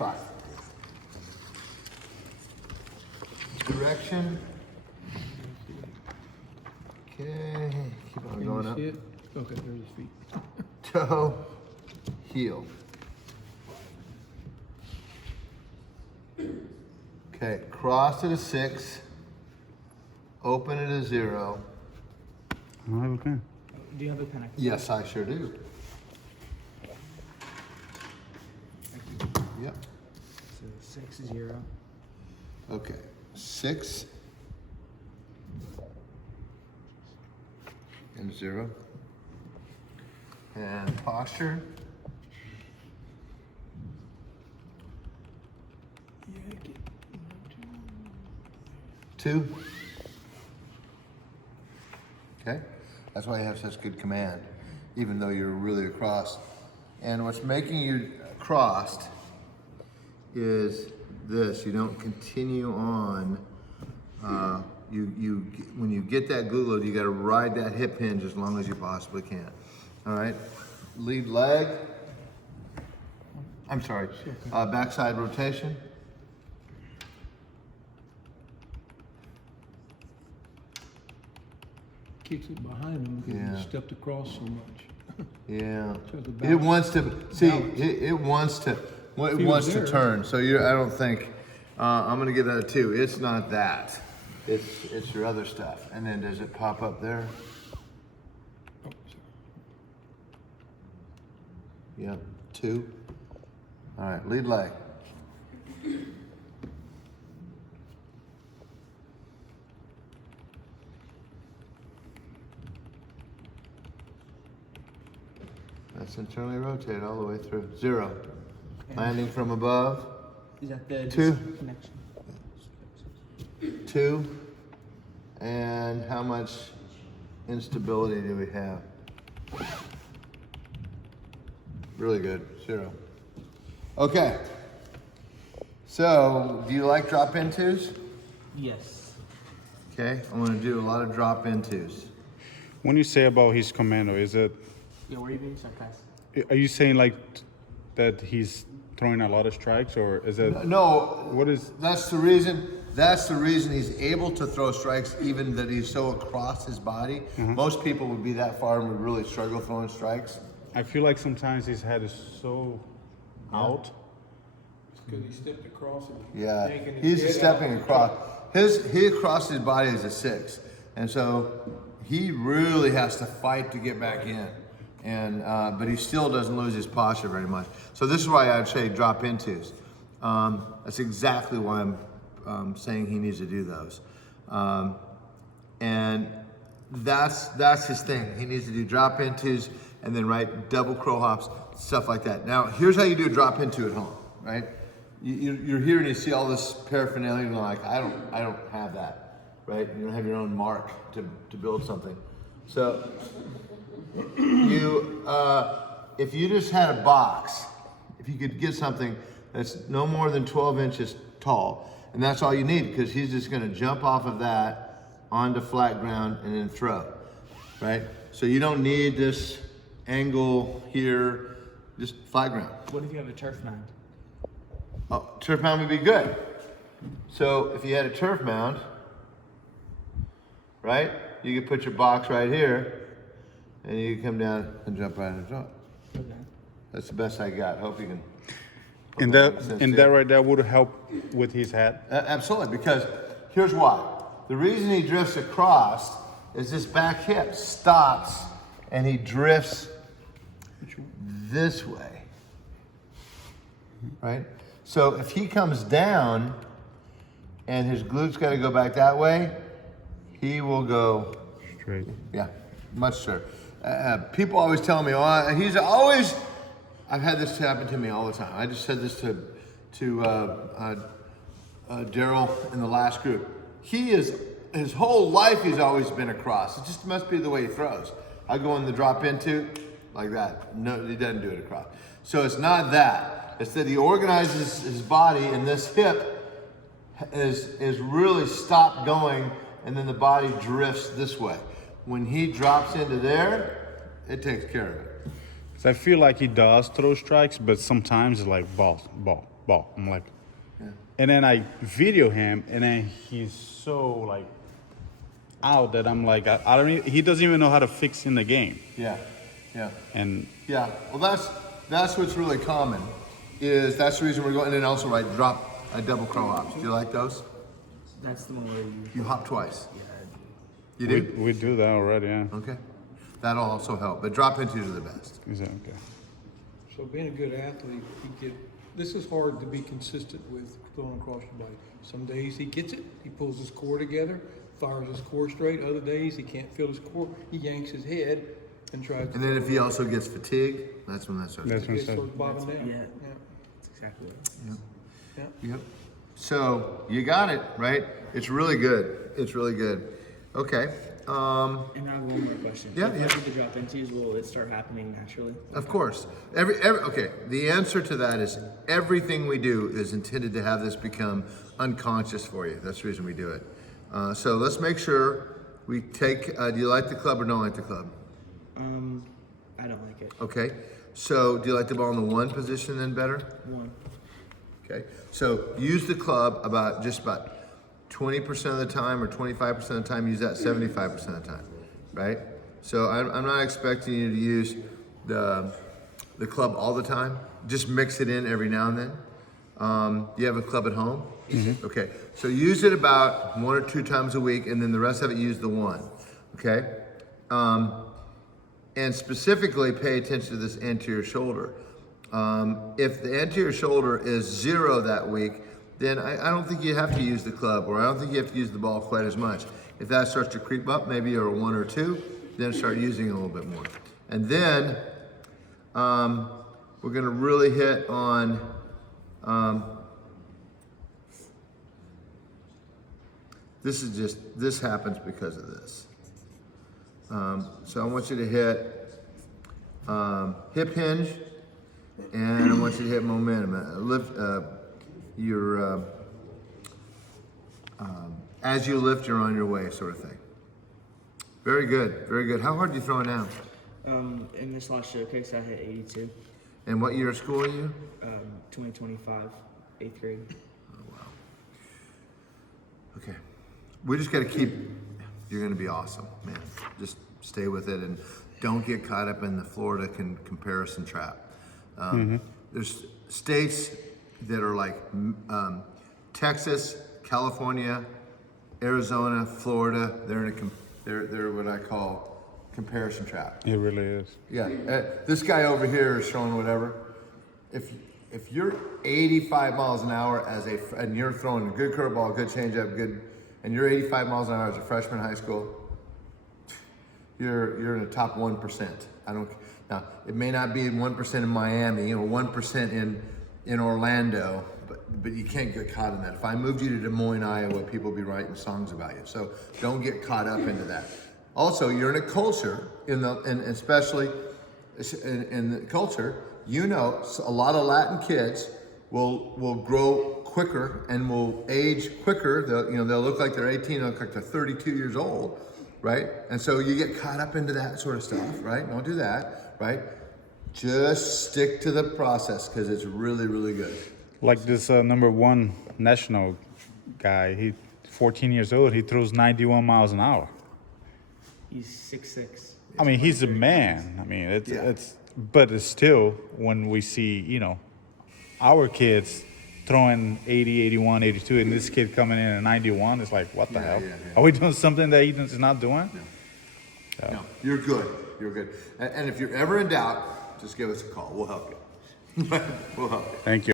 5. Direction. Okay, keep on Can going you up. see it? Okay, there's his feet. Toe, heel. Okay, cross at a 6, open at a 0. Oh, okay. Do you have a pen? Yes, I sure do. Yep. So 6, 0. Okay, 6 and 0. And posture. Two. Okay, that's why you have such good command, even though you're really across. And what's making you crossed is this: you don't continue on. When you get that glute load, you got to ride that hip hinge as long as you possibly can. All right, lead leg. I'm sorry, backside rotation. Kicks it behind him because Yeah. he stepped across so much. Yeah, So the it balance- wants to see. balance. It wants to. Well, it Feels wants to there. turn. So you, I don't think. I'm gonna give that a 2. It's not that. It's your other stuff. And then does it pop up there? Oh, sorry. Yep. 2. All right. Lead leg. That's internally rotate all the way through. 0. Landing from above. Is that the 2. connection? 2. And how much instability do we have? Really good. 0. Okay. So, do you like drop intos? Yes. Okay. I'm going to do a lot of drop intos. When you say about his commando, is it? Yeah, were you being sarcastic? Are you saying like that he's throwing a lot of strikes, or is it? No. What is? That's the reason. That's the reason he's able to throw strikes, even that he's so across his body. Most people would be that far and would really struggle throwing strikes. I feel like sometimes his head is so out. Because he stepped across and Yeah, yanking his he's head stepping out. across. He across his body is a 6, and so he really has to fight to get back in. And but he still doesn't lose his posture very much. So this is why I'd say drop intos. That's exactly why I'm saying he needs to do those. And that's his thing. He needs to do drop intos and then double crow hops, stuff like that. Now here's how you do a drop into at home, right? You're here and you see all this paraphernalia and you're like, I don't have that, right? You don't have your own mark to build something. So if you just had a box, if you could get something that's no more than 12 inches tall, and that's all you need, because he's just going to jump off of that onto flat ground and then throw, right? So you don't need this angle here, just flat ground. What if you have a turf mound? Oh, turf mound would be good. So if you had a turf mound, right, you could put your box right here, and you can come down and jump right on top. Okay. That's the best I got. Hope you can. And that right there would help with his head. Absolutely, because here's why. The reason he drifts across is this back hip stops and he drifts this way, right? So if he comes down and his glute's got to go back that way, he will go, Straight. yeah, much straighter. People always tell me, oh, he's always, I've had this happen to me all the time. I just said this to Daryl in the last group. His whole life he's always been across. It just must be the way he throws. I go in the drop into like that. No, he doesn't do it across. So it's not that. It's that he organizes his body and this hip is really stopped going, and then the body drifts this way. When he drops into there, it takes care of it. So I feel like he does throw strikes, but sometimes it's like ball. ball. I'm like, Yeah. and then I video him, and then he's so like out that I'm like, I don't even, he doesn't even know how to fix in the game. Yeah. Yeah. And Yeah. Well, that's what's really common. That's the reason we're going. And then also, right, drop double crow hops. Do you like those? That's the one where you. You hop twice. Yeah. You we, do? we do that already, yeah. Okay. That'll also help. But drop intos are the best. Is that okay? So being a good athlete, this is hard to be consistent with throwing across your body. Some days he gets it, he pulls his core together, fires his core straight. Other days he can't feel his core, he yanks his head and tries to. And then if he also gets fatigued, that's when that starts. That's when It it starts. starts bobbing down. Yeah. That's exactly it. Yep. So you got it, right? It's really good. It's really good. Okay. And I have one more question. Yeah, If yeah. I do the drop intos, will it start happening naturally? Of course. Okay. The answer to that is everything we do is intended to have this become unconscious for you. That's the reason we do it. So let's make sure we take. Do you like the club or don't like the club? I don't like it. Okay. So do you like the ball in the one position then better? One. Okay. So use the club about 20% of the time or 25% of the time. Use that 75% of the time, right? So I'm not expecting you to use the club all the time. Just mix it in every now and then. Do you have a club at home? Mm-hmm. Okay. So use it about 1 or 2 times a week, and then the rest of it use the one. Okay. And specifically pay attention to this anterior shoulder. If the anterior shoulder is 0 that week, then I don't think you have to use the club, or I don't think you have to use the ball quite as much. If that starts to creep up, maybe you're a 1 or 2, then start using it a little bit more. And then we're gonna really hit on this happens because of this. So I want you to hit hip hinge, and I want you to hit momentum. Lift as you lift, you're on your way, sort of thing. Very good, very good. How hard are you throwing now? In this last showcase, I hit 82. And what year of school are you? 2025, 8th grade. Okay. We just got to keep. You're going to be awesome, man. Just stay with it and don't get caught up in the Florida comparison trap. There's states that are like Texas, California, Arizona, Florida. They're what I call comparison trap. It really is. Yeah, this guy over here is showing whatever. If you're 85 miles an hour and you're throwing a good curveball, good changeup, and you're 85 miles an hour as a freshman in high school, you're in the top 1%. Now it may not be 1% in Miami or 1% in Orlando, but you can't get caught in that. If I moved you to Des Moines, Iowa, people would be writing songs about you. So don't get caught up into that. Also, you're in a culture, and especially in the culture, a lot of Latin kids will grow quicker and will age quicker. They'll look like they're 18, they'll look like they're 32 years old, right? And so you get caught up into that sort of stuff, right? Don't do that, right? Just stick to the process because it's really, really good. Like this #1 national guy, he 14 years old, he throws 91 miles an hour. He's 6'6". I mean, he's a man. I mean, but it's still, when we see, our kids throwing 80, 81, 82, and this kid coming in at 91, it's like, what the hell? Yeah. Are we doing something that he's not doing? No, you're good. You're good. And if you're ever in doubt, just give us a call. We'll help you. We'll help you. Thank you.